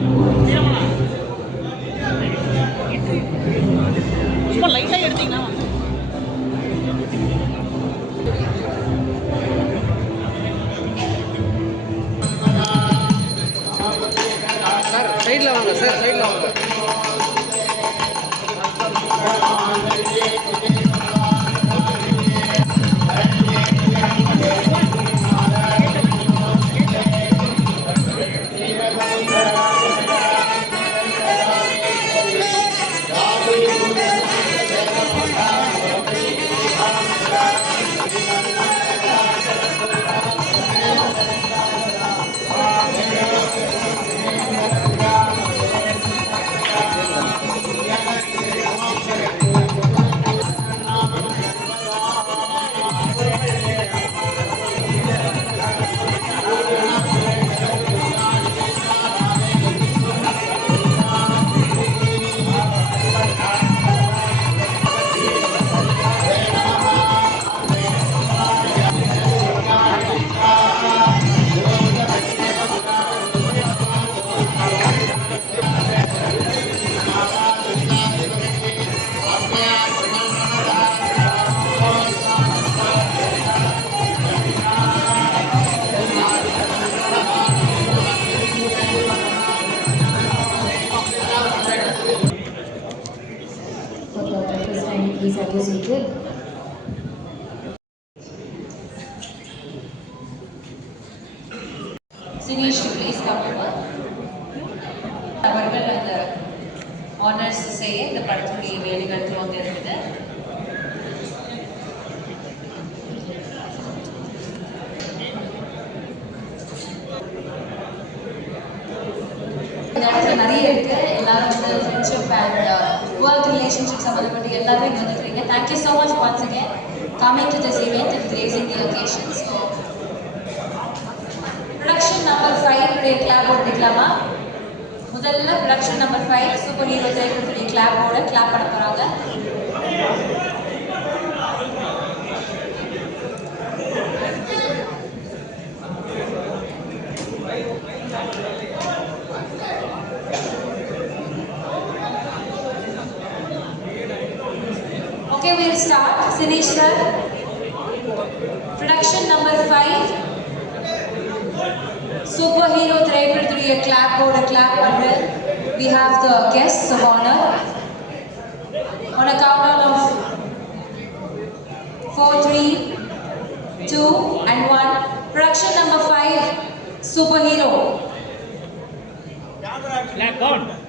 Amen. Honours செய்ய இந்த படத்துடைய வேலைகள் துவங்க இருக்குது நிறைய இருக்கு. எல்லாரும் வந்து ஃப்ரெண்ட்ஷிப் அண்ட் ஒர்க் ரிலேஷன்ஷிப் சம்மந்தப்பட்டு எல்லாமே இங்கே வந்துருக்கீங்க. Thank you so much once again coming to this event it gracing the occasion so production number five உடைய கிளாப் எடுத்துக்கலாமா முதல்ல production number five super hero திரைப்படத்துடைய கிளாப்போட கிளாப் பண்ண போகிறாங்க Okay, we'll start. Sinesh sir. be a clap or a clap until we have the guests of honor. On a countdown of 4, 3, 2 and 1. Production number 5, Superhero. Clap on.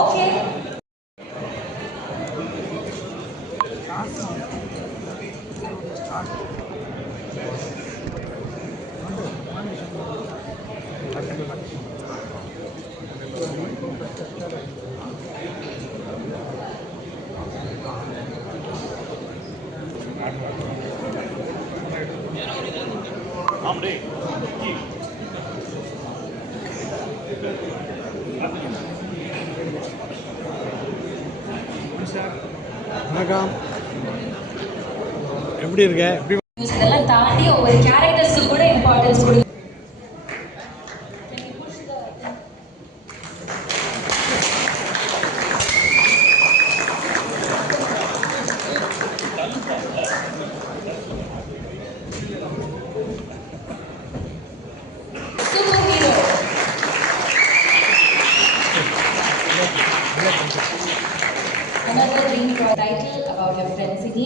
okay வணக்கம். எப்படி இருக்க? இதெல்லாம் தாண்டி ஒவ்வொரு கேரக்டர்ஸுக்கு கூட இம்பார்ட்டன்ஸ் கொடுங்க.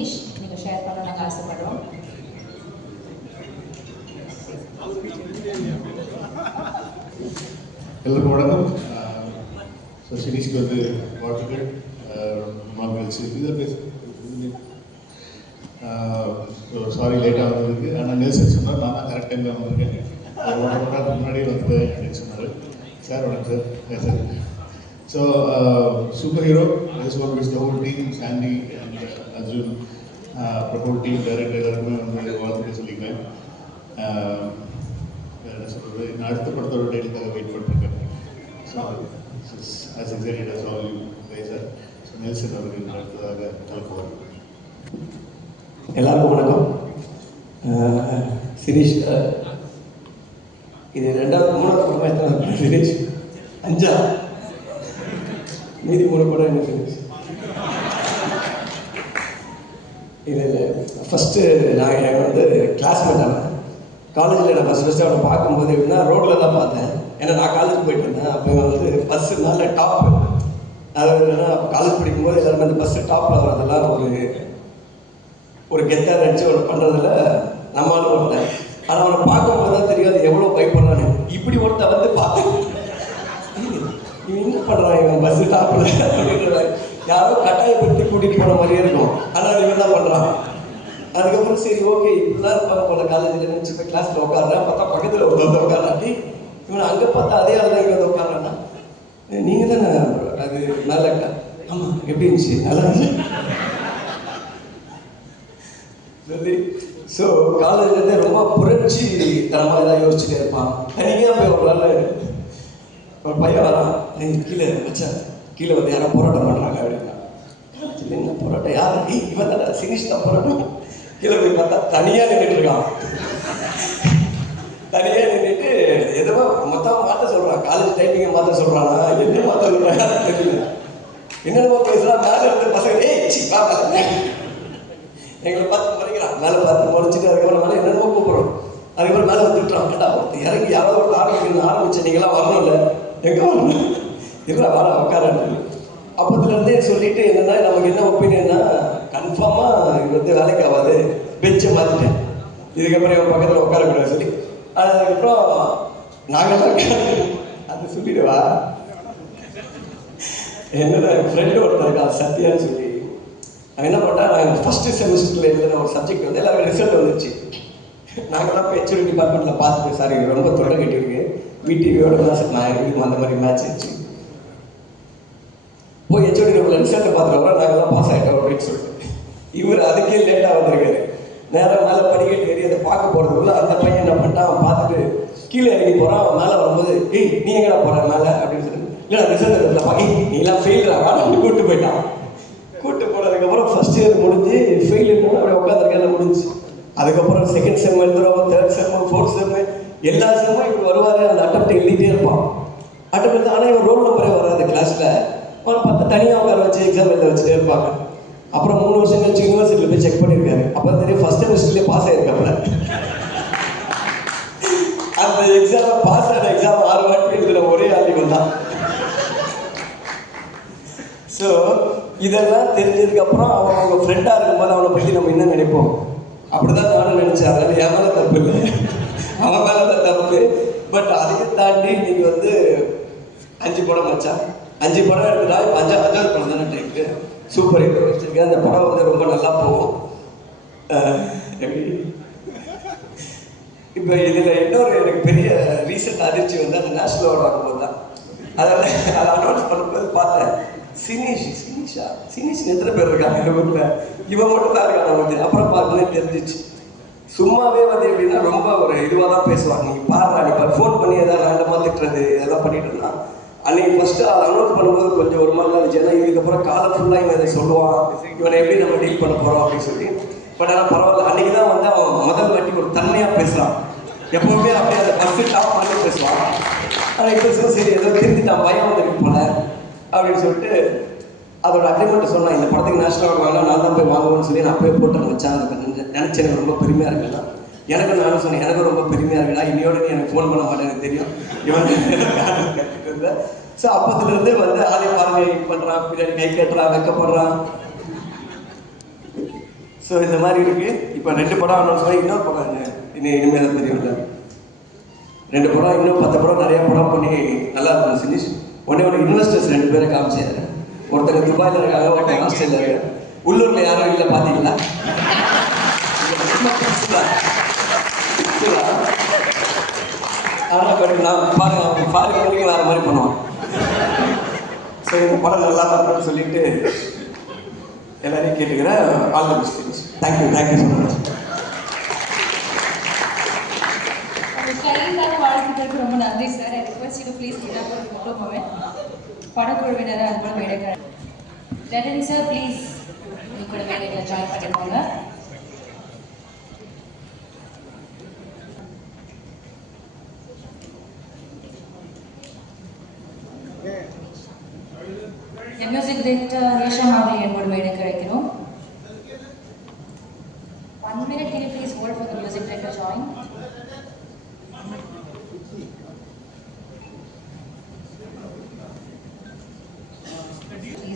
Friend நீங்கள் share பண்ண நாங்கள் ஆசைப்படுறோம் எல்லாருக்கும் வணக்கம். ஸோ சினிஸ்க்கு வந்து வாழ்த்துக்கள். மார்கழிச்சு இதில் பேச சாரி லேட்டாக வந்ததுக்கு ஆனால் நெல்சன் சொன்னார் நான் தான் கரெக்ட் டைமில் வந்திருக்கேன். ஒரு ஒன்றரை மணி நேரத்துக்கு முன்னாடி வந்து அப்படின்னு சொன்னார். சார் வணக்கம் sir. Sir so super hero this the whole team Sandy and Arjun அப்புறம் டீம் டைரக்டர் எல்லாருக்குமே வந்து வாழ்த்துக்க சொல்லிக்கிறேன் என்ன சொல்கிறது நான் அடுத்த படத்தோட டேட்டுக்காக வெயிட் பண்ணிருக்கேன். So as excited as all you guys so Nelson அவர்கள் அடுத்ததாக கலக்குவார் எல்லாருக்கும் வணக்கம். சிரீஷ் இது ரெண்டாவது மூணாவது படமாக சிரீஷ். அஞ்சா? மீதி மூணு படம் என்ன சிரீஷ்? இது ஃபஸ்ட்டு நான் எனக்கு வந்து கிளாஸ்மேட் அவன் காலேஜில் நான் ஃபஸ்ட் ஃபஸ்ட்டு அவனை பார்க்கும்போது எப்படின்னா ரோட்டில் தான் பார்த்தேன். ஏன்னா நான் காலேஜ் போயிட்டு இருந்தேன் அப்போ இவன் வந்து பஸ்ஸு நல்ல டாப் அதாவது என்னன்னா காலேஜ் படிக்கும்போது எல்லாருமே அந்த பஸ்ஸு டாப்பில் வரதெல்லாம் ஒரு ஒரு கெத்தாக நினச்சி அவனை பண்ணுறதில் நம்மளும் ஒருத்தன் ஆனால் அவனை பார்க்கும்போது தான் தெரியும் அது எவ்வளோ பயப்படுறானு. இப்படி ஒருத்தன் வந்து பார்த்து இவன் என்ன பண்ணுறான் இவன் பஸ்ஸு டாப்பில் அப்படின்ற யாரோ கட்டாயப்படுத்தி கூட்டிகிட்டு போன மாதிரியே இருக்கும். ஆனால் இவன் என்ன பண்ணுறான் அதுக்கப்புறம் சரி ஓகே இப்படிலாம் இருப்பாங்க போல காலேஜில் நினச்சி போய் கிளாஸில் உட்காடுறேன் பார்த்தா பக்கத்தில் ஒரு உட்காராட்டி இவன் அங்கே பார்த்தா அதே ஆள் தான் இங்கே வந்து உட்காரான்னா நீங்கள் தானே அது நல்ல ஆமாம் எப்படி இருந்துச்சு? நல்லா இருந்துச்சு. சொல்லி ஸோ காலேஜ்லேருந்தே ரொம்ப புரட்சி தரமாக தான் யோசிச்சுட்டே இருப்பான். தனியாக போய் ஒரு நாள் ஒரு பையன் வரான். நீங்கள் கீழே வச்சேன் கீழே வந்து யாரோ போராட்டம் பண்ணுறாங்க அப்படின்னா என்ன போராட்டம்? யார்? இவன் தானே சினிஷ் தான் போராட்டம்? கீழே போய் பார்த்தா தனியாக நின்றுட்டு இருக்கான். தனியாக நின்றுட்டு எதுவோ மொத்தம் மாற்ற சொல்கிறான் காலேஜ் டைமிங்கை மாற்ற சொல்கிறானா என்ன மாற்ற சொல்கிறான் தெரியல. என்னென்னமோ பேசுகிறான் மேலே வந்து பசங்க ஏய் சி பாப்பா எங்களை பார்த்து முறைக்கிறான். மேலே பார்த்து முறைச்சிட்டு அதுக்கப்புறம் மேலே என்னென்னமோ கூப்பிடுறோம். அதுக்கப்புறம் மேலே வந்துட்டுறான் கேட்டா ஒருத்தர் இறங்கி யாராவது ஒரு ஆரம்பிக்கணும் ஆரம்பிச்சு நீங்களாம் வரணும்ல? எங்கே வரணும்? இவரை வர சொல்லி. அப்போதுலேருந்தே சொல்லிட்டு என்னன்னா நமக்கு என்ன ஒப்பீனியன்னா கன்ஃபார்மாக இது வந்து வேலைக்கு ஆகாது பெஞ்சை மாற்றிட்டேன் இதுக்கப்புறம் இவன் பக்கத்தில் உட்காரக்கூடாது சொல்லி. அதுக்கப்புறம் நாங்கள் தான் அது சொல்லிடுவா? என்னோட ஃப்ரெண்டு ஒருத்தர் இருக்கா சத்யான்னு சொல்லி. நான் என்ன பண்ணா நாங்கள் ஃபஸ்ட்டு செமஸ்டரில் எழுதின ஒரு சப்ஜெக்ட் வந்து எல்லாரும் ரிசல்ட் வந்துச்சு நாங்களாம் இப்போ ஹெச்ஓடி டிபார்ட்மெண்ட்டில் பார்த்துட்டு சார் இது ரொம்ப தொண்டை கட்டியிருக்கு. விடிவியோட தான் சார் நான் எழுதி அந்த மாதிரி மேட்ச் ஆச்சு போய் ஹெச்ஓடி ரூமில் ரிசல்ட்டை பார்த்துட்டு நாங்கள்லாம் பாஸ் ஆகிட்டோம் அப்படின்னு சொல்லிட்டு. இவர் அதுக்கே லேட்டாக வந்திருக்காரு. நேராக மேலே படிக்கட்டு ஏறி அதை பார்க்க போகிறதுக்குள்ள அந்த பையன் என்ன பண்ணிட்டான்? அவன் பார்த்துட்டு கீழே இறங்கி போகிறான் அவன் மேலே வரும்போது ஏய் நீ எங்கடா போகிற மேலே? அப்படின்னு சொல்லிட்டு இல்லை ரிசல்ட் எடுத்துல பாக்கி நீ எல்லாம் ஃபெயில்டா வாடன்னு கூப்பிட்டு போயிட்டான். கூட்டு போனதுக்கப்புறம் ஃபர்ஸ்ட் இயர் முடிஞ்சு ஃபெயில் இன்னும் அப்படி உட்காந்துருக்கல முடிஞ்சு. அதுக்கப்புறம் செகண்ட் செம் எழுதுறோம் தேர்ட் செம் ஃபோர்த் செம் எல்லா செம்மும் இப்படி வருவார். அந்த அட்டம் எழுதிட்டே இருப்பான். அட்டம் எழுது ஆனால் இவன் ரோல் நம்பரே வராது. கிளாஸில் அவன் பார்த்து தனியாக உட்கார வச்சு எக்ஸாம் எழுத வச்சுட்டே இருப்பாங்க. அப்புறம் மூணு வருஷம் கழிச்சு யூனிவர்சிட்டியில் போய் செக் பண்ணியிருக்காரு. அப்போ தெரியும் ஃபர்ஸ்ட் செமஸ்டர்லேயே பாஸ் ஆயிருக்காப்புல. அந்த எக்ஸாம் பாஸ் ஆன எக்ஸாம் ஆறு வாட்டி எழுதுன ஒரே ஆள் தான். ஸோ இதெல்லாம் தெரிஞ்சதுக்கப்புறம் அவன் அவங்க ஃப்ரெண்டாக இருக்கும்போது அவனை பற்றி நம்ம என்ன நினைப்போம்? அப்படிதான் நானும் நினச்சேன். அதனால என் மேலே தப்பு இல்லை. அவன் மேலே தான் தப்பு. பட் அதையும் தாண்டி நீங்கள் வந்து அஞ்சு படம் மச்சான். அஞ்சு படம் எடுத்துட்டா இப்போ அஞ்சா அஞ்சாவது படம் தானே டைக்கு சூப்பர் ஹீரோ வச்சிருக்கேன் அந்த படம் வந்து ரொம்ப நல்லா போகும். இப்போ இதில் இன்னொரு எனக்கு பெரிய ரீசெண்ட் அதிர்ச்சி வந்து அந்த நேஷனல் அவார்டு வாங்கும்போது தான். அதில் அதை அனௌன்ஸ் பண்ணும்போது பார்த்தேன். சினிஷ் சினிஷா? சினிஷ் எத்தனை பேர் இருக்காங்க ஊரில்? இவன் மட்டும் தான் இருக்காங்க வந்து அப்புறம் பார்க்கணும் தெரிஞ்சிச்சு. சும்மாவே வந்து எப்படின்னா ரொம்ப ஒரு இதுவாக தான் பேசுவாங்க. நீ பாருங்க நீ ஃபோன் பண்ணி ஏதாவது ரேண்டமாக திட்டுறது இதெல்லாம் பண்ணிட்டு இருந்தான். அன்னைக்கு ஃபஸ்ட்டு அதை அனௌன்ஸ் பண்ணும்போது கொஞ்சம் ஒரு மாதிரி தான் இருந்துச்சு. ஏன்னா இதுக்கப்புறம் காலம் ஃபுல்லாக இவன் இதை சொல்லுவான். இவனை எப்படி நம்ம டீல் பண்ண போகிறோம் அப்படின்னு சொல்லி பட் ஆனால் பரவாயில்ல. அன்றைக்கி தான் வந்து அவன் முதல் வாட்டி ஒரு தன்மையாக பேசுகிறான் எப்போவுமே அப்படியே அந்த ஃபஸ்ட்டு டாப் பண்ணி பேசுவான். ஆனால் இப்போ சொல்ல சரி ஏதோ திருந்திட்டான். பயம் வந்துருக்கு போல அப்படின்னு சொல்லிட்டு அதோட அக்ரிமெண்ட் சொன்னான். இந்த படத்துக்கு நேஷனல் அவார்டு வாங்கினா நான் தான் போய் வாங்குவேன்னு சொல்லி நான் போய் போட்டு வச்சேன் அதை நினச்சேன். எனக்கு ரொம்ப பெருமையாக இருக்குல்ல எனக்கு நானும் சொன்னேன் எனக்கு ரொம்ப பெருமையாக இருக்குடா. இனியோட நீ எனக்கு ஃபோன் பண்ண மாட்டேன் எனக்கு தெரியும். இவன் கட்டிட்டு இருந்தேன் ஸோ அப்பத்துலேருந்து வந்து ஆலை பார்வை பண்ணுறான் பின்னாடி கை கட்டுறான் வெக்கப்படுறான். ஸோ இந்த மாதிரி இருக்கு. இப்போ ரெண்டு படம் அனௌன்ஸ் பண்ணி இன்னொரு படம் என்ன? இனிமேல் தான் ரெண்டு படம் இன்னும் பத்து படம் நிறைய படம் பண்ணி நல்லா இருக்கும் சினிஷ் உடனே ஒரு இன்வெஸ்டர்ஸ் ரெண்டு பேரை காமிச்சாரு. ஒருத்தங்க துபாயில் இருக்காங்க ஒருத்தங்க ஆஸ்திரேலியா இருக்காங்க. உள்ளூர்ல யாரும் இல்லை பார்த்தீங்களா ஆனால் பட் நான் பாருங்க அவங்க பாருங்க வரைக்கும் வேறு மாதிரி பண்ணுவான் சரி இந்த படம் நல்லா இருக்கும்னு சொல்லிட்டு எல்லாரையும் கேட்டுக்கிறேன் all the best thank you thank you so much உங்கள் கையிலான வாழ்த்துக்களுக்கு ரொம்ப நன்றி சார் ஐ யூ ப்ளீஸ் கிட்ட ஒரு ஃபோட்டோ அது கூட மேடைக்கார சார் ப்ளீஸ் கூட மேடையில் ஜாயின் பண்ணிக்கோங்க.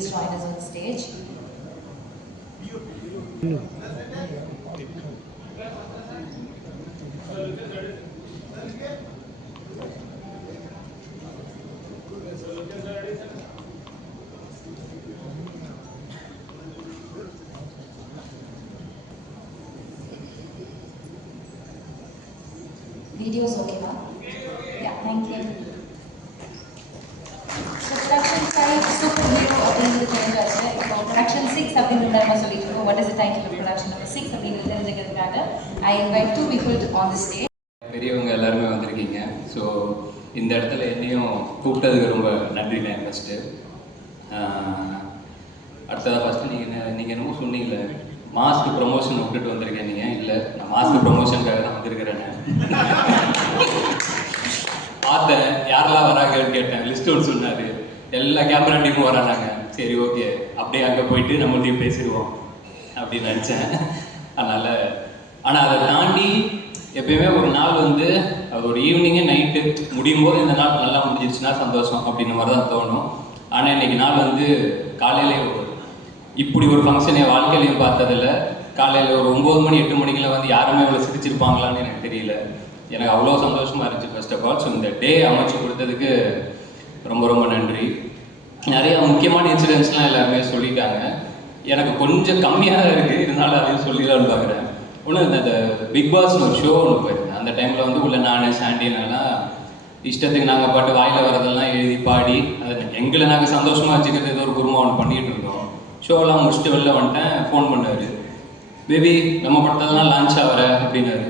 Please join us on stage. Videos okay, ma'am? Yeah, thank you. Production six அப்படின்னு நம்ம சொல்லிட்டு இருக்கோம். What is title of production number six அப்படின்னு தெரிஞ்சுக்கிறதுக்காக I invite two people on the stage பெரியவங்க எல்லாருமே வந்திருக்கீங்க. ஸோ இந்த இடத்துல என்னையும் கூப்பிட்டதுக்கு ரொம்ப நன்றிண்ணே ஃபஸ்ட்டு அடுத்ததாக ஃபஸ்ட்டு நீங்கள் என்ன நீங்கள் என்னமோ சொன்னீங்களே மாஸ்க் ப்ரொமோஷன் விட்டுட்டு வந்திருக்கேன் நீங்கள் இல்லை நான் மாஸ்க் ப்ரொமோஷனுக்காக தான் வந்திருக்கிறேன் பார்த்தேன் யாரெல்லாம் வராங்கன்னு கேட்டேன். லிஸ்ட் ஒன்று சொன்னார். எல்லா கேமரா டீமும் வரானாங்க சரி ஓகே அப்படியே அங்கே போயிட்டு நம்மள்டையும் பேசிடுவோம் அப்படின்னு நினச்சேன். அதனால் ஆனால் அதை தாண்டி எப்பயுமே ஒரு நாள் வந்து அது ஒரு ஈவினிங்கே நைட்டு முடியும் போது இந்த நாள் நல்லா முடிஞ்சிருச்சுன்னா சந்தோஷம் அப்படின்ற மாதிரி தான் தோணும். ஆனால் இன்னைக்கு நாள் வந்து காலையிலே ஒரு இப்படி ஒரு ஃபங்க்ஷன் என் வாழ்க்கையிலையும் பார்த்ததில்ல. காலையில் ஒரு ஒம்பது மணி எட்டு மணிக்கெல்லாம் வந்து யாருமே இவ்வளோ சிரிச்சிருப்பாங்களான்னு எனக்கு தெரியல. எனக்கு அவ்வளோ சந்தோஷமாக இருந்துச்சு ஃபர்ஸ்ட் ஆஃப் ஆல் ஸோ இந்த டே அமைச்சு கொடுத்ததுக்கு ரொம்ப ரொம்ப நன்றி. நிறைய முக்கியமான இன்சிடென்ட்ஸ்லாம் எல்லாருமே சொல்லிட்டாங்க. எனக்கு கொஞ்சம் கம்மியாக தான் இருக்குது இருந்தாலும் அதையும் சொல்லிடலாம்னு பார்க்குறேன் ஒன்று இந்த பிக் பாஸ்னு ஒரு ஷோ ஒன்று போயிருந்தேன் அந்த டைமில் வந்து உள்ள நான் சாண்டினெல்லாம் இஷ்டத்துக்கு நாங்கள் பாட்டு வாயில் வரதெல்லாம் எழுதி பாடி அதை எங்களை நாங்கள் சந்தோஷமாக வச்சுக்கிறது ஏதோ ஒரு குருமா ஒன்று பண்ணிகிட்டு இருந்தோம். ஷோலாம் முடிச்சுட்டு வெளில வந்துட்டேன். ஃபோன் பண்ணார். பேபி நம்ம படத்தெல்லாம் லான்ச் ஆகிற அப்படின்னாரு.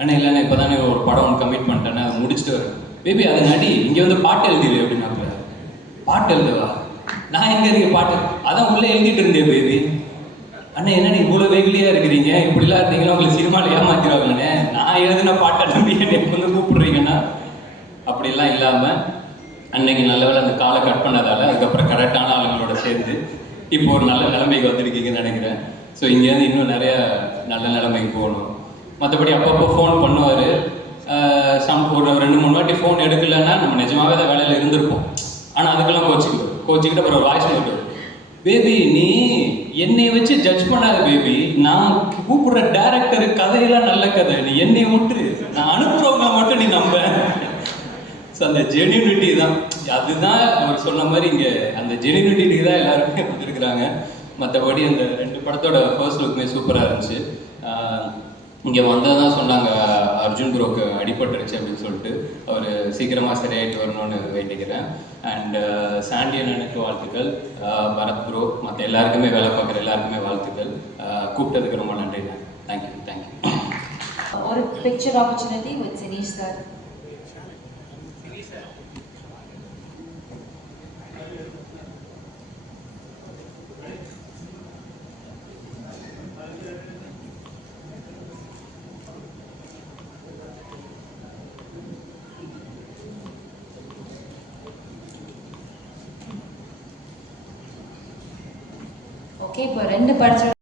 அண்ணா இல்லைண்ணா இப்போ தானே ஒரு படம் ஒன்று கமிட் பண்ணிட்டேன்னு அதை முடிச்சுட்டு வரேன். பேபி அது நடி. இங்கே வந்து பாட்டு எழுதிடு அப்படின்னா பாட்டு எழுதுவா நான் எங்கே இருக்க பாட்டு? அதான் உள்ளே எழுதிட்டு இருந்தேன் பேபி அண்ணா என்னண்ணே இவ்வளோ வெகுலியாக இருக்கிறீங்க? இப்படிலாம் இருந்தீங்கன்னா உங்களை சினிமாவில் ஏமாத்திடுவாங்கண்ணே நான் எழுதின பாட்டை நம்பி என்னை வந்து கூப்பிடுறீங்கன்னா அப்படிலாம் இல்லாமல் அன்னைக்கு நல்ல வேலை அந்த காலை கட் பண்ணதால அதுக்கப்புறம் கரெக்டான ஆளுங்களோட சேர்ந்து இப்போ ஒரு நல்ல நிலைமைக்கு வந்திருக்கீங்கன்னு நினைக்கிறேன். ஸோ இங்கேருந்து இன்னும் நிறைய நல்ல நிலைமைக்கு போகணும். மற்றபடி அப்பப்போ ஃபோன் பண்ணுவார். சம் ஒரு ரெண்டு மூணு வாட்டி ஃபோன் எடுக்கலைன்னா நம்ம நிஜமாவே அந்த வேலையில் இருந்திருப்போம். ஆனால் அதுக்கெல்லாம் கோச்சிக்குவோம் கோச்சிக்கிட்ட அப்புறம் வாய்ஸ் நோட்டு பேபி நீ என்னை வச்சு ஜட்ஜ் பண்ணாத பேபி நான் கூப்பிடுற டேரக்டர் கதையெல்லாம் நல்ல கதை. நீ என்னை விட்டு நான் அனுப்புறவங்க மட்டும் நீ நம்ப. ஸோ அந்த ஜெனியூனிட்டி தான். அதுதான் அவர் சொன்ன மாதிரி இங்கே அந்த ஜெனியூனிட்டிக்கு தான் எல்லாருமே வந்துருக்குறாங்க. மற்றபடி அந்த ரெண்டு படத்தோட ஃபர்ஸ்ட் லுக்குமே சூப்பராக இருந்துச்சு. இங்கே வந்ததான் சொன்னாங்க அர்ஜுன் ப்ரோக்கு அடிபட்டுருச்சு அப்படின்னு சொல்லிட்டு. அவர் சீக்கிரமாக சரியாயிட்டு வரணும்னு வேண்டிக்கிறேன். அண்ட் uh, சாண்டி அண்ணனுக்கு வாழ்த்துக்கள். பரத் ப்ரோ மற்ற எல்லாருக்குமே வேலை பார்க்குற எல்லாருக்குமே வாழ்த்துக்கள். கூப்பிட்டதுக்கு ரொம்ப நன்றிங்க தேங்க்யூ தேங்க்யூ ஒரு picture opportunity with Sineesh sir okay இப்போ ரெண்டு படத்தோட